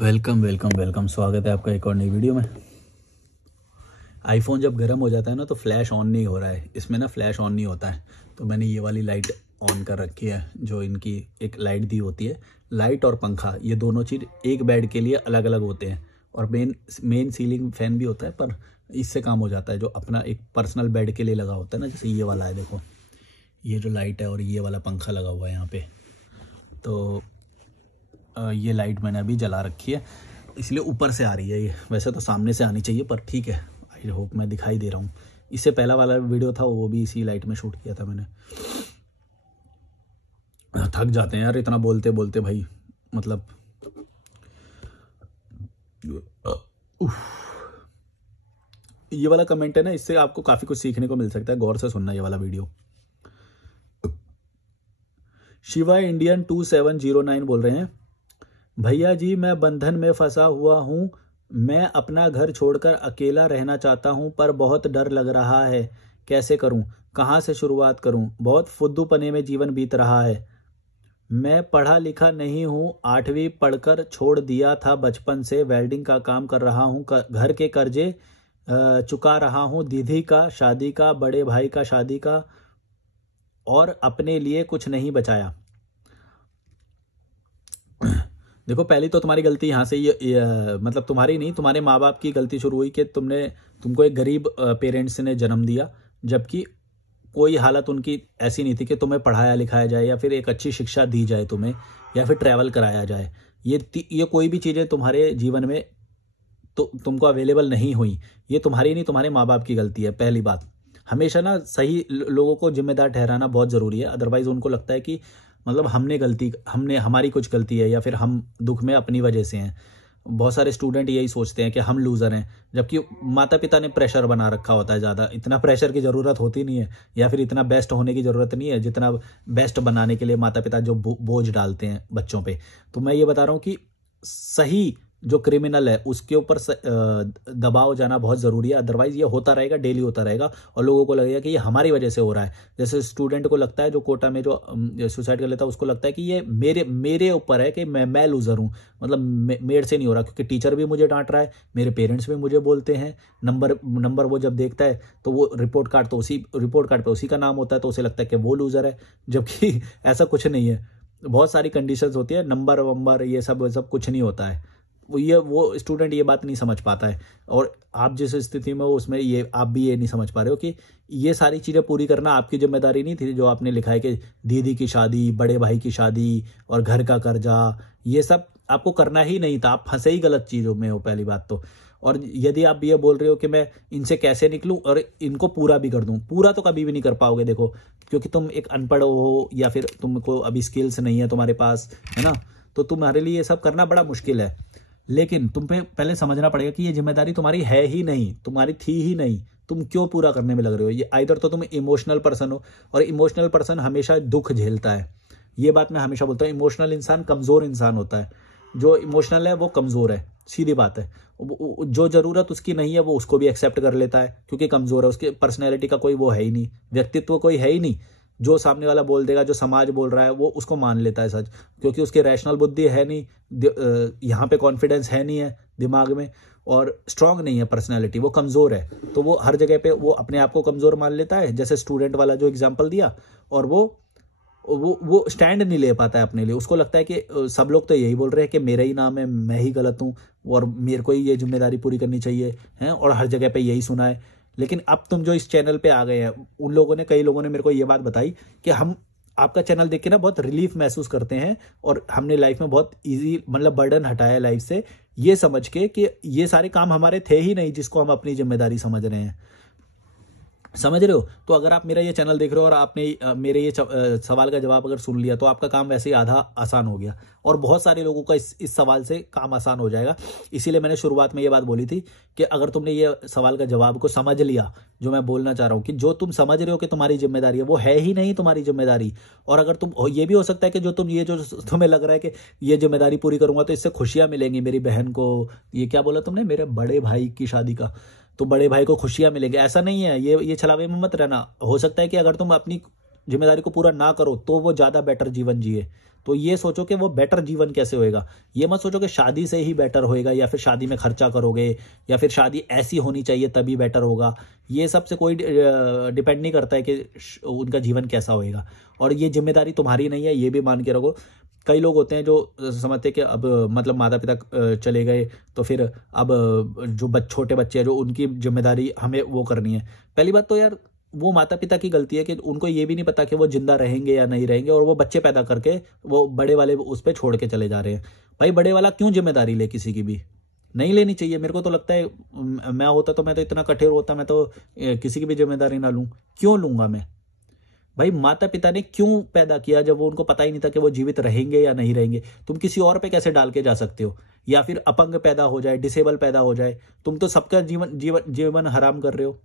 Welcome welcome welcome, स्वागत है आपका एक और नई वीडियो में। आईफोन जब गर्म हो जाता है ना तो फ्लैश ऑन नहीं हो रहा है, इसमें ना फ्लैश ऑन नहीं होता है। तो मैंने ये वाली लाइट ऑन कर रखी है, जो इनकी एक लाइट दी होती है। लाइट और पंखा ये दोनों चीज़ एक बेड के लिए अलग अलग होते हैं, और मेन सीलिंग फैन भी होता है, पर इससे काम हो जाता है। जो अपना एक पर्सनल बेड के लिए लगा होता है ना, जैसे ये वाला है, देखो ये जो लाइट है और ये वाला पंखा लगा हुआ है यहाँ पे। तो ये लाइट मैंने अभी जला रखी है, इसलिए ऊपर से आ रही है। ये वैसे तो सामने से आनी चाहिए, पर ठीक है, आई होप मैं दिखाई दे रहा हूँ। इससे पहला वाला वीडियो था वो भी इसी लाइट में शूट किया था मैंने। थक जाते हैं यार इतना बोलते बोलते भाई, मतलब ये वाला कमेंट है ना, इससे आपको काफ़ी कुछ सीखने को मिल सकता है, गौर से सुनना ये वाला वीडियो। शिवा इंडियन 2709 बोल रहे हैं, भैया जी मैं बंधन में फंसा हुआ हूँ। मैं अपना घर छोड़कर अकेला रहना चाहता हूँ, पर बहुत डर लग रहा है। कैसे करूँ, कहाँ से शुरुआत करूँ? बहुत फुद्दूपने में जीवन बीत रहा है। मैं पढ़ा लिखा नहीं हूँ, 8वीं पढ़कर छोड़ दिया था। बचपन से वेल्डिंग का काम कर रहा हूँ, घर के कर्जे चुका रहा हूँ, दीदी का शादी का, बड़े भाई का शादी का, और अपने लिए कुछ नहीं बचाया। देखो पहली तो तुम्हारी गलती यहाँ से मतलब तुम्हारी नहीं, तुम्हारे माँ बाप की गलती शुरू हुई कि तुमको एक गरीब पेरेंट्स ने जन्म दिया, जबकि कोई हालत उनकी ऐसी नहीं थी कि तुम्हें पढ़ाया लिखाया जाए, या फिर एक अच्छी शिक्षा दी जाए तुम्हें, या फिर ट्रैवल कराया जाए। ये कोई भी चीज़ें तुम्हारे जीवन में तो तुमको अवेलेबल नहीं हुई। ये तुम्हारी नहीं, तुम्हारे माँ बाप की गलती है। पहली बात, हमेशा ना सही लोगों को जिम्मेदार ठहराना बहुत ज़रूरी है, अदरवाइज़ उनको लगता है कि मतलब हमारी कुछ गलती है, या फिर हम दुख में अपनी वजह से हैं। बहुत सारे स्टूडेंट यही सोचते हैं कि हम लूज़र हैं, जबकि माता पिता ने प्रेशर बना रखा होता है। ज़्यादा इतना प्रेशर की ज़रूरत होती नहीं है, या फिर इतना बेस्ट होने की ज़रूरत नहीं है जितना बेस्ट बनाने के लिए माता पिता जो बोझ डालते हैं बच्चों पे। तो मैं ये बता रहा हूँ कि सही जो क्रिमिनल है उसके ऊपर दबाव जाना बहुत ज़रूरी है, अदरवाइज़ ये होता रहेगा, डेली होता रहेगा, और लोगों को लगेगा कि ये हमारी वजह से हो रहा है। जैसे स्टूडेंट को लगता है, जो कोटा में जो सुसाइड कर लेता है, उसको लगता है कि ये मेरे ऊपर है, कि मैं लूज़र हूँ, मतलब मेरे से नहीं हो रहा, क्योंकि टीचर भी मुझे डांट रहा है, मेरे पेरेंट्स भी मुझे बोलते हैं। नंबर वो जब देखता है तो वो रिपोर्ट कार्ड पे उसी का नाम होता है, तो उसे लगता है कि वो लूज़र है, जबकि ऐसा कुछ नहीं है। बहुत सारी कंडीशंस होती है, नंबर वंबर ये सब कुछ नहीं होता है। वो स्टूडेंट ये बात नहीं समझ पाता है, और आप जिस स्थिति में हो उसमें आप भी ये नहीं समझ पा रहे हो कि ये सारी चीज़ें पूरी करना आपकी जिम्मेदारी नहीं थी। जो आपने लिखा है कि दीदी की शादी, बड़े भाई की शादी, और घर का कर्जा, ये सब आपको करना ही नहीं था। आप फंसे ही गलत चीज़ों में हो, पहली बात तो। और यदि आप ये बोल रहे हो कि मैं इनसे कैसे निकलूं और इनको पूरा भी कर दूं, पूरा तो कभी भी नहीं कर पाओगे, देखो, क्योंकि तुम एक अनपढ़ हो, या फिर तुमको अभी स्किल्स नहीं है तुम्हारे पास, है ना। तो तुम्हारे लिए ये सब करना बड़ा मुश्किल है। लेकिन तुम पे पहले समझना पड़ेगा कि ये जिम्मेदारी तुम्हारी है ही नहीं, तुम्हारी थी ही नहीं। तुम क्यों पूरा करने में लग रहे हो? ये आइदर तो तुम इमोशनल पर्सन हो, और इमोशनल पर्सन हमेशा दुख झेलता है। ये बात मैं हमेशा बोलता हूँ, इमोशनल इंसान कमज़ोर इंसान होता है। जो इमोशनल है वो कमज़ोर है, सीधी बात है। जो ज़रूरत उसकी नहीं है वो उसको भी एक्सेप्ट कर लेता है, क्योंकि कमज़ोर है, उसकी पर्सनैलिटी का कोई वो है ही नहीं, व्यक्तित्व कोई है ही नहीं। जो सामने वाला बोल देगा, जो समाज बोल रहा है, वो उसको मान लेता है सच, क्योंकि उसकी रैशनल बुद्धि है नहीं, यहाँ पे कॉन्फिडेंस है नहीं है दिमाग में, और स्ट्रांग नहीं है पर्सनैलिटी, वो कमज़ोर है। तो वो हर जगह पे वो अपने आप को कमज़ोर मान लेता है, जैसे स्टूडेंट वाला जो एग्जाम्पल दिया, और वो स्टैंड नहीं ले पाता है अपने लिए। उसको लगता है कि सब लोग तो यही बोल रहे हैं कि मेरा ही नाम है, मैं ही गलत हूँ, और मेरे को ही ये जिम्मेदारी पूरी करनी चाहिए, हैं, और हर जगह पे यही सुना है। लेकिन अब तुम जो इस चैनल पे आ गए हैं, कई लोगों ने मेरे को ये बात बताई कि हम आपका चैनल देख के ना बहुत रिलीफ महसूस करते हैं, और हमने लाइफ में बहुत ईजी, मतलब बर्डन हटाया लाइफ से, ये समझ के कि ये सारे काम हमारे थे ही नहीं जिसको हम अपनी जिम्मेदारी समझ रहे हैं। समझ रहे हो? तो अगर आप मेरा ये चैनल देख रहे हो और आपने मेरे ये सवाल का जवाब अगर सुन लिया, तो आपका काम वैसे ही आधा आसान हो गया, और बहुत सारे लोगों का इस सवाल से काम आसान हो जाएगा। इसीलिए मैंने शुरुआत में ये बात बोली थी कि अगर तुमने ये सवाल का जवाब को समझ लिया, जो मैं बोलना चाह रहा हूँ, कि जो तुम समझ रहे हो कि तुम्हारी जिम्मेदारी है, वो है ही नहीं तुम्हारी जिम्मेदारी। और अगर ये भी हो सकता है कि जो तुम्हें लग रहा है कि ये जिम्मेदारी पूरी करूंगा तो इससे खुशियां मिलेंगी मेरी बहन को, ये क्या बोला तुमने, मेरे बड़े भाई की शादी का, तो बड़े भाई को खुशियां मिलेंगी, ऐसा नहीं है। ये छलावे में मत रहना। हो सकता है कि अगर तुम अपनी जिम्मेदारी को पूरा ना करो तो वो ज़्यादा बेटर जीवन जिए, तो ये सोचो कि वो बेटर जीवन कैसे होएगा। ये मत सोचो कि शादी से ही बेटर होएगा, या फिर शादी में खर्चा करोगे, या फिर शादी ऐसी होनी चाहिए तभी बेटर होगा। ये सबसे कोई डिपेंड नहीं करता है कि उनका जीवन कैसा होएगा। और ये जिम्मेदारी तुम्हारी नहीं है, ये भी मान के रखो। कई लोग होते हैं जो समझते कि अब मतलब माता पिता चले गए तो फिर अब जो छोटे बच्चे हैं जो उनकी जिम्मेदारी हमें वो करनी है। पहली बात तो यार वो माता पिता की गलती है कि उनको ये भी नहीं पता कि वो जिंदा रहेंगे या नहीं रहेंगे, और वो बच्चे पैदा करके वो बड़े वाले उस पर छोड़ के चले जा रहे हैं। भाई बड़े वाला क्यों जिम्मेदारी ले किसी की भी, नहीं लेनी चाहिए। मेरे को तो लगता है मैं होता तो मैं तो इतना कठोर होता, मैं तो किसी की भी जिम्मेदारी ना लूं। क्यों लूंगा मैं? भाई माता पिता ने क्यों पैदा किया जब वो उनको पता ही नहीं था कि वो जीवित रहेंगे या नहीं रहेंगे? तुम किसी और पे कैसे डाल के जा सकते हो? या फिर अपंग पैदा हो जाए, डिसेबल पैदा हो जाए, तुम तो सबका जीवन जीवन जीवन हराम कर रहे हो।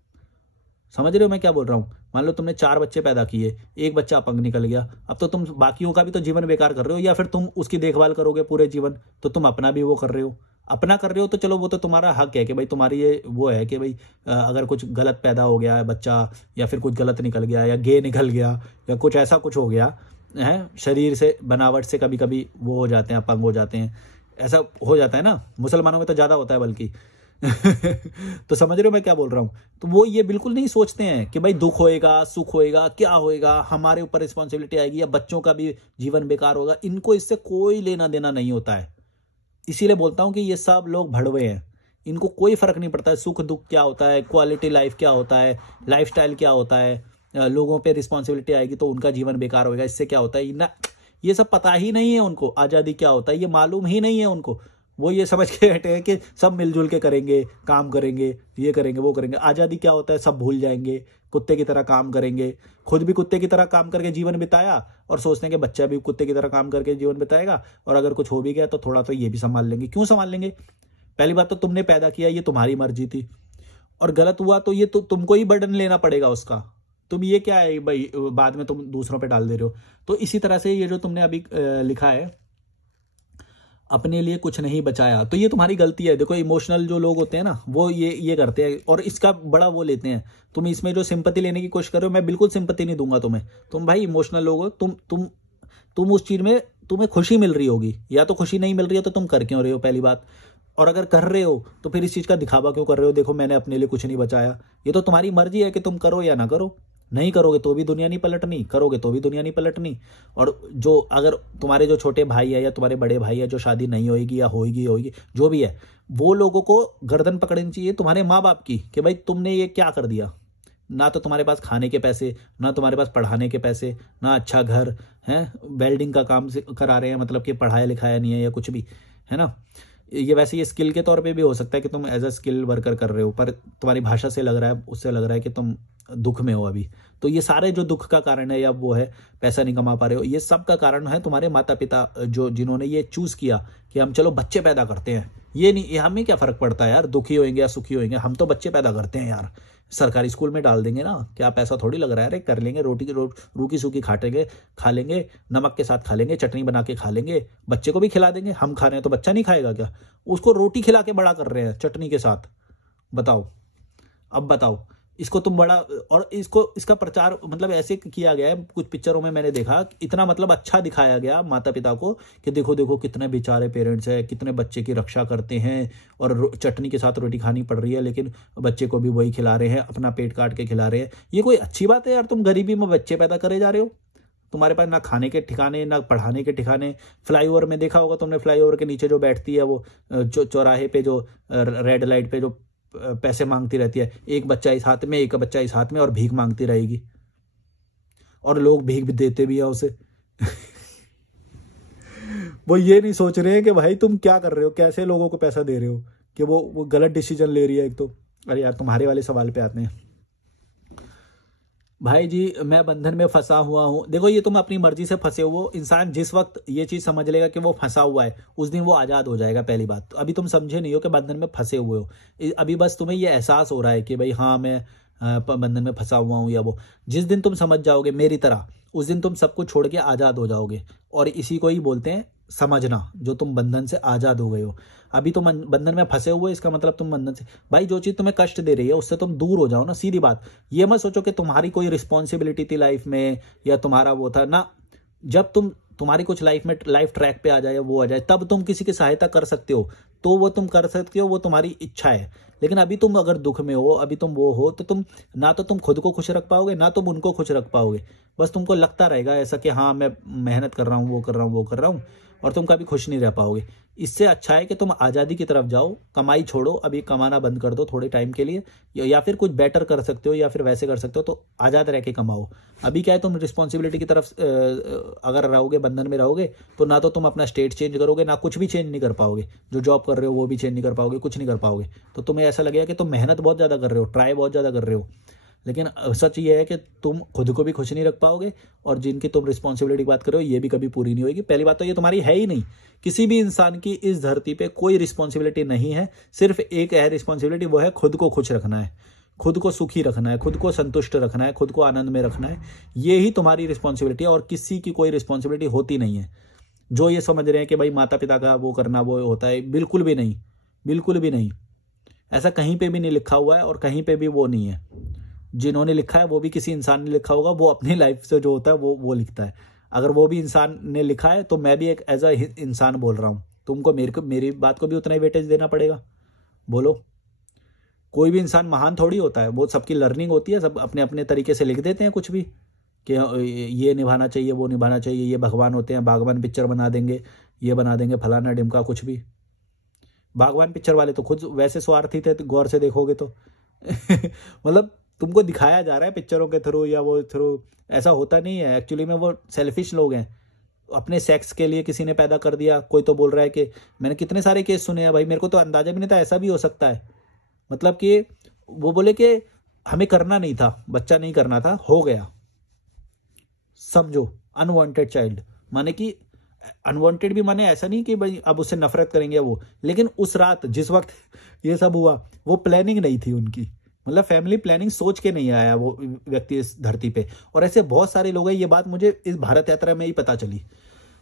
समझ रहे हो मैं क्या बोल रहा हूँ? मान लो तुमने 4 बच्चे पैदा किए, एक बच्चा अपंग निकल गया, अब तो तुम बाकियों का भी तो जीवन बेकार कर रहे हो। या फिर तुम उसकी देखभाल करोगे पूरे जीवन, तो तुम अपना भी वो कर रहे हो। अपना कर रहे हो तो चलो वो तो तुम्हारा हक है कि भाई तुम्हारी ये वो है कि भाई अगर कुछ गलत पैदा हो गया है बच्चा, या फिर कुछ गलत निकल गया, या गे निकल गया, या कुछ ऐसा कुछ हो गया है शरीर से बनावट से, कभी कभी वो हो जाते हैं, अपंग हो जाते हैं, ऐसा हो जाता है ना। मुसलमानों में तो ज़्यादा होता है बल्कि। तो समझ रहे हो मैं क्या बोल रहा हूँ? तो वो ये बिल्कुल नहीं सोचते हैं कि भाई दुख होएगा, सुख होएगा, क्या होएगा, हमारे ऊपर रिस्पॉन्सिबिलिटी आएगी या बच्चों का भी जीवन बेकार होगा। इनको इससे कोई लेना देना नहीं होता है। इसीलिए बोलता हूं कि ये सब लोग भड़वे हैं, इनको कोई फर्क नहीं पड़ता है सुख दुख क्या होता है, क्वालिटी लाइफ क्या होता है, लाइफस्टाइल क्या होता है, लोगों पे रिस्पॉन्सिबिलिटी आएगी तो उनका जीवन बेकार होगा, इससे क्या होता है ना, ये सब पता ही नहीं है उनको। आज़ादी क्या होता है ये मालूम ही नहीं है उनको। वो ये समझ के बैठे हैं कि सब मिलजुल के करेंगे, काम करेंगे, ये करेंगे, वो करेंगे। आज़ादी क्या होता है सब भूल जाएंगे, कुत्ते की तरह काम करेंगे। खुद भी कुत्ते की तरह काम करके जीवन बिताया और सोचते हैं कि बच्चा भी कुत्ते की तरह काम करके जीवन बिताएगा, और अगर कुछ हो भी गया तो थोड़ा तो ये भी संभाल लेंगे। क्यों संभाल लेंगे? पहली बात तो तुमने पैदा किया, ये तुम्हारी मर्जी थी, और गलत हुआ तो ये तो तुमको ही बर्डन लेना पड़ेगा उसका। तुम ये क्या है भाई बाद में तुम दूसरों पे डाल दे रहे हो। तो इसी तरह से ये जो तुमने अभी लिखा है अपने लिए कुछ नहीं बचाया, तो ये तुम्हारी गलती है। देखो इमोशनल जो लोग होते हैं ना वो ये करते हैं और इसका बड़ा वो लेते हैं। तुम इसमें जो सिंपैथी लेने की कोशिश कर रहे हो, मैं बिल्कुल सिंपैथी नहीं दूंगा तुम्हें। तुम भाई इमोशनल लोग हो, तुम उस चीज में तुम्हें खुशी मिल रही होगी, या तो खुशी नहीं मिल रही है तो तुम कर क्यों रहे हो पहली बात। और अगर कर रहे हो तो फिर इस चीज का दिखावा क्यों कर रहे हो? देखो मैंने अपने लिए कुछ नहीं बचाया। ये तो तुम्हारी मर्जी है कि तुम करो या ना करो। नहीं करोगे तो भी दुनिया नहीं पलटनी, करोगे तो भी दुनिया नहीं पलटनी। और जो अगर तुम्हारे जो छोटे भाई है या तुम्हारे बड़े भाई है जो शादी नहीं होगी या होगी जो भी है, वो लोगों को गर्दन पकड़नी चाहिए तुम्हारे माँ बाप की कि भाई तुमने ये क्या कर दिया। ना तो तुम्हारे पास खाने के पैसे, ना तुम्हारे पास पढ़ाने के पैसे, ना अच्छा घर है, वेल्डिंग का काम करा रहे हैं, मतलब कि पढ़ाया लिखाया नहीं है या कुछ भी है ना। ये वैसे ये स्किल के तौर पे भी हो सकता है कि तुम एज अ स्किल वर्कर कर रहे हो, पर तुम्हारी भाषा से लग रहा है, उससे लग रहा है कि तुम दुख में हो अभी। तो ये सारे जो दुख का कारण है या वो है पैसा नहीं कमा पा रहे हो, ये सब का कारण है तुम्हारे माता पिता जो जिन्होंने ये चूज किया कि हम चलो बच्चे पैदा करते हैं। ये नहीं, ये हमें क्या फर्क पड़ता है यार, दुखी होंगे या सुखी होंगे, हम तो बच्चे पैदा करते हैं यार। सरकारी स्कूल में डाल देंगे ना, क्या पैसा थोड़ी लग रहा है, अरे कर लेंगे, रूखी सूखी खा लेंगे, नमक के साथ खा लेंगे, चटनी बना के खा लेंगे, बच्चे को भी खिला देंगे। हम खा रहे हैं तो बच्चा नहीं खाएगा क्या? उसको रोटी खिला के बड़ा कर रहे हैं चटनी के साथ। बताओ, अब बताओ, इसको तुम बड़ा, और इसका प्रचार मतलब ऐसे किया गया है, कुछ पिक्चरों में मैंने देखा, इतना मतलब अच्छा दिखाया गया माता पिता को कि देखो देखो कितने बेचारे पेरेंट्स हैं, कितने बच्चे की रक्षा करते हैं, और चटनी के साथ रोटी खानी पड़ रही है लेकिन बच्चे को भी वही खिला रहे हैं, अपना पेट काट के खिला रहे हैं। ये कोई अच्छी बात है यार? तुम गरीबी में बच्चे पैदा करे जा रहे हो, तुम्हारे पास ना खाने के ठिकाने ना पढ़ाने के ठिकाने। फ्लाईओवर में देखा होगा तुमने, फ्लाईओवर के नीचे जो बैठती है वो चौराहे पे जो रेड लाइट पे जो पैसे मांगती रहती है, एक बच्चा इस हाथ में, एक बच्चा इस हाथ में, और भीख मांगती रहेगी, और लोग भीख भी देते भी है उसे। वो ये नहीं सोच रहे हैं कि भाई तुम क्या कर रहे हो, कैसे लोगों को पैसा दे रहे हो, कि वो गलत डिसीजन ले रही है एक तो। अरे यार तुम्हारे वाले सवाल पे आते हैं। भाई जी मैं बंधन में फंसा हुआ हूँ। देखो ये तुम अपनी मर्जी से फंसे हो, इंसान जिस वक्त ये चीज समझ लेगा कि वो फंसा हुआ है उस दिन वो आजाद हो जाएगा। पहली बात तो अभी तुम समझे नहीं हो कि बंधन में फंसे हुए हो, अभी बस तुम्हें ये एहसास हो रहा है कि भाई हाँ मैं बंधन में फंसा हुआ हूँ या वो। जिस दिन तुम समझ जाओगे मेरी तरह, उस दिन तुम सब कुछ छोड़ के आजाद हो जाओगे। और इसी को ही बोलते हैं समझना, जो तुम बंधन से आजाद हो गए हो। अभी तो बंधन में फंसे हुए, इसका मतलब तुम बंधन से, भाई जो चीज तुम्हें कष्ट दे रही है उससे तुम दूर हो जाओ ना, सीधी बात। ये मत सोचो कि तुम्हारी कोई रिस्पॉन्सिबिलिटी थी लाइफ में या तुम्हारा वो था ना। जब तुम्हारी कुछ लाइफ में लाइफ ट्रैक पे आ जाए, वो आ जाए, तब तुम किसी की सहायता कर सकते हो, तो वो तुम कर सकते हो, वो तुम्हारी इच्छा है। लेकिन अभी तुम अगर दुख में हो, अभी तुम वो हो, तो तुम ना तो तुम खुद को खुश रख पाओगे, ना तुम उनको खुश रख पाओगे। बस तुमको लगता रहेगा ऐसा कि हाँ मैं मेहनत कर रहा हूँ, वो कर रहा हूँ, वो कर रहा हूँ, और तुम कभी खुश नहीं रह पाओगे। इससे अच्छा है कि तुम आज़ादी की तरफ जाओ, कमाई छोड़ो, अभी कमाना बंद कर दो थोड़े टाइम के लिए, या फिर कुछ बेटर कर सकते हो, या फिर वैसे कर सकते हो, तो आज़ाद रह के कमाओ। अभी क्या है, तुम रिस्पॉन्सिबिलिटी की तरफ अगर रहोगे, बंधन में रहोगे, तो ना तो तुम अपना स्टेट चेंज करोगे, ना कुछ भी चेंज नहीं कर पाओगे, जो जॉब कर रहे हो वो भी चेंज नहीं कर पाओगे, कुछ नहीं कर पाओगे। तो तुम्हें ऐसा लगेगा कि तुम मेहनत बहुत ज़्यादा कर रहे हो, ट्राई बहुत ज़्यादा कर रहे हो, लेकिन सच ये है कि तुम खुद को भी खुश नहीं रख पाओगे, और जिनकी तुम रिस्पॉन्सिबिलिटी की बात कर रहे हो ये भी कभी पूरी नहीं होगी। पहली बात तो ये तुम्हारी है ही नहीं। किसी भी इंसान की इस धरती पे कोई रिस्पॉन्सिबिलिटी नहीं है, सिर्फ एक है रिस्पॉन्सिबिलिटी, वो है खुद को खुश रखना है, खुद को सुखी रखना है, खुद को संतुष्ट रखना है, खुद को आनंद में रखना है। ये ही तुम्हारी रिस्पॉन्सिबिलिटी है, और किसी की कोई रिस्पॉन्सिबिलिटी होती नहीं है। जो ये समझ रहे हैं कि भाई माता पिता का वो करना वो होता है, बिल्कुल भी नहीं, बिल्कुल भी नहीं। ऐसा कहीं पे भी नहीं लिखा हुआ है, और कहीं पे भी वो नहीं है। जिन्होंने लिखा है वो भी किसी इंसान ने लिखा होगा, वो अपनी लाइफ से जो होता है वो लिखता है। अगर वो भी इंसान ने लिखा है, तो मैं भी एक एज अ इंसान बोल रहा हूँ, तुमको मेरी बात को भी उतना ही वेटेज देना पड़ेगा। बोलो, कोई भी इंसान महान थोड़ी होता है, वो सबकी लर्निंग होती है, सब अपने अपने तरीके से लिख देते हैं कुछ भी, कि ये निभाना चाहिए, वो निभाना चाहिए, ये भगवान होते हैं, बागवान पिक्चर बना देंगे, ये बना देंगे, फलाना डिमका कुछ भी। बागवान पिक्चर वाले तो खुद वैसे स्वार्थी थे, तो गौर से देखोगे तो मतलब तुमको दिखाया जा रहा है पिक्चरों के थ्रू या वो थ्रू, ऐसा होता नहीं है एक्चुअली में। वो सेल्फिश लोग हैं, अपने सेक्स के लिए किसी ने पैदा कर दिया। कोई तो बोल रहा है कि मैंने कितने सारे केस सुने हैं भाई, मेरे को तो अंदाजा भी नहीं था ऐसा भी हो सकता है। मतलब कि वो बोले कि हमें करना नहीं था, बच्चा नहीं करना था, हो गया, समझो अनवांटेड चाइल्ड। माने कि अनवांटेड भी माने ऐसा नहीं कि भाई अब उससे नफरत करेंगे वो, लेकिन उस रात जिस वक्त ये सब हुआ, वो प्लानिंग नहीं थी उनकी, मतलब फैमिली प्लानिंग सोच के नहीं आया वो व्यक्ति इस धरती पे। और ऐसे बहुत सारे लोग हैं, ये बात मुझे इस भारत यात्रा में ही पता चली।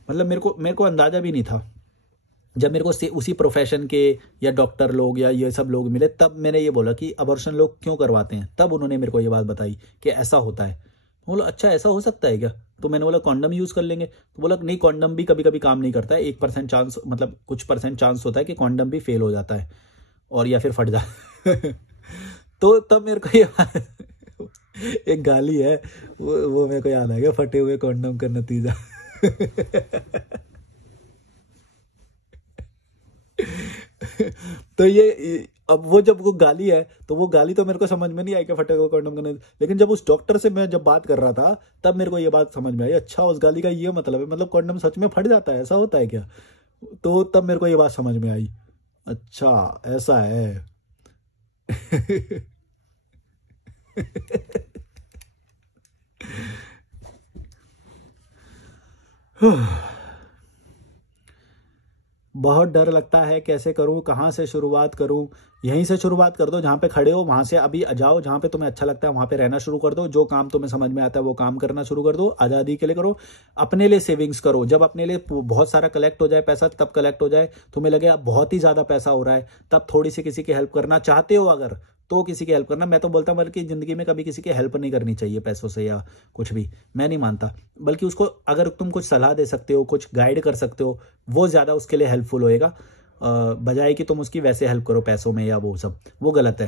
मतलब मेरे को अंदाजा भी नहीं था। जब मेरे को उसी प्रोफेशन के या डॉक्टर लोग या ये सब लोग मिले, तब मैंने ये बोला कि अबॉर्शन लोग क्यों करवाते हैं, तब उन्होंने मेरे को ये बात बताई कि ऐसा होता है। बोला अच्छा ऐसा हो सकता है क्या? तो मैंने बोला कॉन्डम यूज़ कर लेंगे। तो बोला नहीं, कॉन्डम भी कभी कभी काम नहीं करता है, 1% चांस, मतलब कुछ परसेंट चांस होता है कि कॉन्डम भी फेल हो जाता है और या फिर फट जाए तो तब मेरे को एक गाली है, वो मेरे को याद आ गया, फटे हुए कॉन्डम का नतीजा तो ये अब वो जब वो गाली है, तो वो गाली तो मेरे को समझ में नहीं आई कि फटे हुए कॉन्डम करने, लेकिन जब उस डॉक्टर से मैं जब बात कर रहा था, तब मेरे को ये बात समझ में आई। अच्छा उस गाली का ये मतलब है, मतलब कॉन्डम सच में फट जाता है, ऐसा होता है क्या? तो तब मेरे को ये बात समझ में आई, अच्छा ऐसा है बहुत डर लगता है, कैसे करूं, कहाँ से शुरुआत करूं? यहीं से शुरुआत कर दो, जहाँ पे खड़े हो वहां से अभी जाओ, जहाँ पे तुम्हें अच्छा लगता है वहां पे रहना शुरू कर दो। जो काम तुम्हें समझ में आता है वो काम करना शुरू कर दो, आज़ादी के लिए करो। अपने लिए सेविंग्स करो, जब अपने लिए बहुत सारा कलेक्ट हो जाए पैसा, तब कलेक्ट हो जाए, तुम्हें लगे अब बहुत ही ज़्यादा पैसा हो रहा है, तब थोड़ी सी किसी की हेल्प करना चाहते हो अगर, तो किसी की हेल्प करना। मैं तो बोलता हूँ बल्कि ज़िंदगी में कभी किसी की हेल्प नहीं करनी चाहिए पैसों से या कुछ भी, मैं नहीं मानता। बल्कि उसको अगर तुम कुछ सलाह दे सकते हो, कुछ गाइड कर सकते हो, वो ज़्यादा उसके लिए हेल्पफुल होएगा, बजाय कि तुम उसकी वैसे हेल्प करो पैसों में या वो सब, वो गलत है।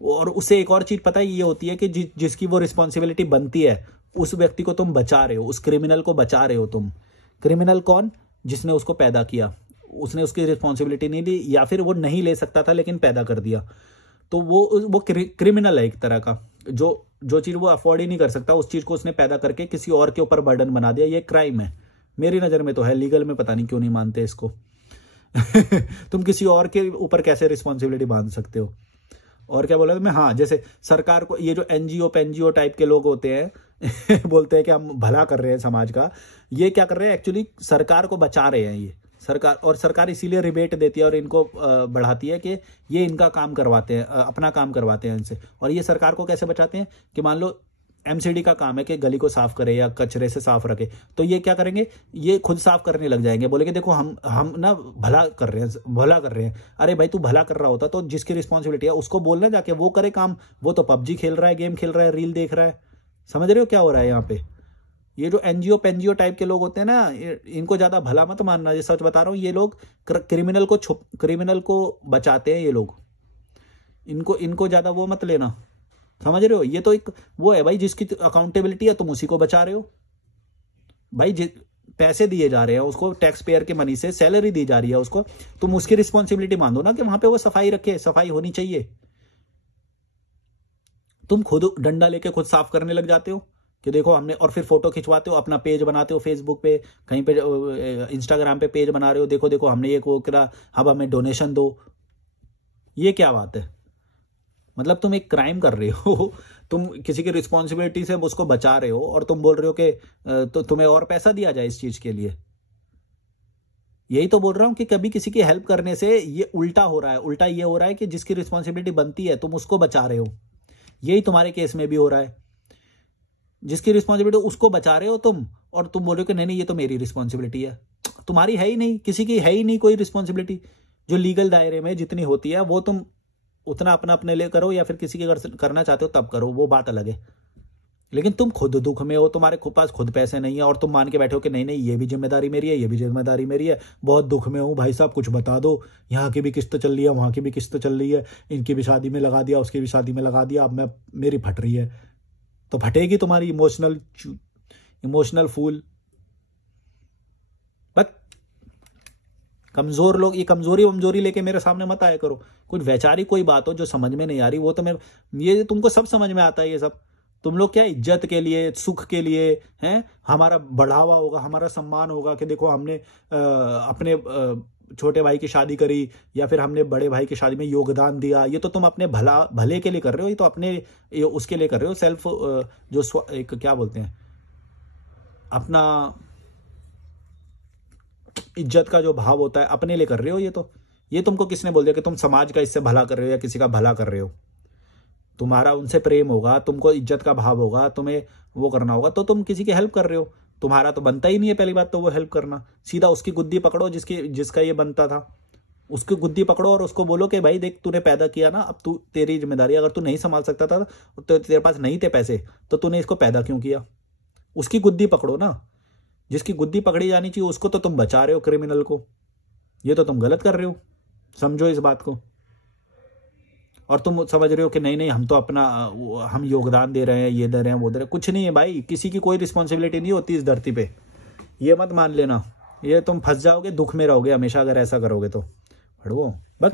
और उससे एक और चीज़ पता है ये होती है कि जिसकी वो रिस्पॉन्सिबिलिटी बनती है, उस व्यक्ति को तुम बचा रहे हो, उस क्रिमिनल को बचा रहे हो तुम। क्रिमिनल कौन? जिसने उसको पैदा किया, उसने उसकी रिस्पॉन्सिबिलिटी नहीं ली, या फिर वो नहीं ले सकता था लेकिन पैदा कर दिया, तो वो क्रिमिनल है एक तरह का। जो चीज़ वो अफोर्ड ही नहीं कर सकता, उस चीज़ को उसने पैदा करके किसी और के ऊपर बर्डन बना दिया, ये क्राइम है मेरी नज़र में तो है। लीगल में पता नहीं क्यों नहीं मानते इसको तुम किसी और के ऊपर कैसे रिस्पॉन्सिबिलिटी बांध सकते हो? और क्या बोला मैं, हाँ, जैसे सरकार को, ये जो एनजीओ पेनजीओ टाइप के लोग होते हैं बोलते हैं कि हम भला कर रहे हैं समाज का, ये क्या कर रहे हैं एक्चुअली, सरकार को बचा रहे हैं ये सरकार। और सरकार इसीलिए रिबेट देती है और इनको बढ़ाती है कि ये इनका काम करवाते हैं, अपना काम करवाते हैं इनसे। और ये सरकार को कैसे बचाते हैं कि मान लो एमसीडी का काम है कि गली को साफ करे या कचरे से साफ रखे, तो ये क्या करेंगे, ये खुद साफ करने लग जाएंगे, बोलेंगे देखो हम ना भला कर रहे हैं, भला कर रहे हैं। अरे भाई तू भला कर रहा होता तो जिसकी रिस्पॉन्सिबिलिटी है उसको बोलना जाके, वो करे काम। वो तो पबजी खेल रहा है, गेम खेल रहा है, रील देख रहा है। समझ रहे हो क्या हो रहा है यहाँ पे? ये जो एनजीओ पेनजीओ टाइप के लोग होते हैं ना, इनको ज्यादा भला मत मानना, ये सच बता रहा हूँ। ये लोग क्रिमिनल को बचाते हैं ये लोग, इनको ज्यादा वो मत लेना, समझ रहे हो। ये तो एक वो है भाई जिसकी अकाउंटेबिलिटी है, तुम उसी को बचा रहे हो भाई। पैसे दिए जा रहे हैं उसको, टैक्स पेयर के मनी से सैलरी दी जा रही है उसको, तुम उसकी रिस्पॉन्सिबिलिटी मान दो ना कि वहां पे वो सफाई रखे, सफाई होनी चाहिए। तुम खुद डंडा लेके खुद साफ करने लग जाते हो कि देखो हमने, और फिर फोटो खिंचवाते हो, अपना पेज बनाते हो फेसबुक पे, कहीं पे इंस्टाग्राम पे पेज बना रहे हो, देखो देखो हमने ये वो करा, अब हमें डोनेशन दो। ये क्या बात है? मतलब तुम एक क्राइम कर रहे हो तुम किसी की रिस्पॉन्सिबिलिटी से उसको बचा रहे हो, और तुम बोल रहे हो कि तो तुम्हें और पैसा दिया जाए इस चीज के लिए। यही तो बोल रहा हूं कि कभी किसी की हेल्प करने से ये उल्टा हो रहा है। उल्टा ये हो रहा है कि जिसकी रिस्पॉन्सिबिलिटी बनती है तुम उसको बचा रहे हो। यही तुम्हारे केस में भी हो रहा है, जिसकी रिस्पॉन्सिबिलिटी उसको बचा रहे हो तुम, और तुम बोल रहे हो कि नहीं नहीं ये तो मेरी रिस्पॉन्सिबिलिटी है। तुम्हारी है ही नहीं, किसी की है ही नहीं कोई रिस्पॉन्सिबिलिटी। जो लीगल दायरे में जितनी होती है वो तुम उतना अपने लिए करो, या फिर किसी के करना चाहते हो तब करो, वो बात अलग है। लेकिन तुम खुद दुख में हो, तुम्हारे पास खुद पैसे नहीं है, और तुम मान के बैठे हो कि नहीं नहीं ये भी जिम्मेदारी मेरी है, ये भी जिम्मेदारी मेरी है, बहुत दुख में हूँ भाई साहब कुछ बता दो, यहाँ की भी किस्त चल रही है, वहाँ की भी किस्त चल रही है, इनकी भी शादी में लगा दिया, उसकी भी शादी में लगा दिया, अब मेरी फट रही है। तो फटेगी तुम्हारी इमोशनल फूल। बस कमजोर लोग ये कमजोरी लेके मेरे सामने मत आया करो। कुछ वैचारिक कोई बात हो जो समझ में नहीं आ रही, वो तो ये तुमको सब समझ में आता है। ये सब तुम लोग क्या इज्जत के लिए, सुख के लिए हैं, हमारा बढ़ावा होगा, हमारा सम्मान होगा कि देखो हमने अपने छोटे भाई की शादी करी, या फिर हमने बड़े भाई की शादी में योगदान दिया। ये तो तुम अपने भले के लिए कर रहे हो, ये तो अपने उसके लिए कर रहे हो, सेल्फ जो एक क्या बोलते हैं, अपना इज्जत का जो भाव होता है अपने लिए कर रहे हो। ये तुमको किसने बोल दिया कि तुम समाज का इससे भला कर रहे हो या किसी का भला कर रहे हो? तुम्हारा उनसे प्रेम होगा, तुमको इज्जत का भाव होगा, तुम्हें वो करना होगा, तो तुम किसी की हेल्प कर रहे हो। तुम्हारा तो बनता ही नहीं है पहली बात तो वो हेल्प करना। सीधा उसकी गुद्दी पकड़ो जिसका ये बनता था, उसकी गुद्दी पकड़ो और उसको बोलो कि भाई देख तूने पैदा किया ना, अब तू तेरी जिम्मेदारी, अगर तू नहीं संभाल सकता था तो तेरे पास नहीं थे पैसे, तो तूने इसको पैदा क्यों किया? उसकी गुद्दी पकड़ो ना। जिसकी गुद्दी पकड़ी जानी चाहिए उसको तो तुम बचा रहे हो, क्रिमिनल को। ये तो तुम गलत कर रहे हो, समझो इस बात को। और तुम समझ रहे हो कि नहीं नहीं हम तो अपना हम योगदान दे रहे हैं, ये दे रहे हैं, वो दे रहे हैं। कुछ नहीं है भाई, किसी की कोई रिस्पॉन्सिबिलिटी नहीं होती इस धरती पे, ये मत मान लेना। ये तुम फंस जाओगे, दुख में रहोगे हमेशा अगर ऐसा करोगे तो। बस।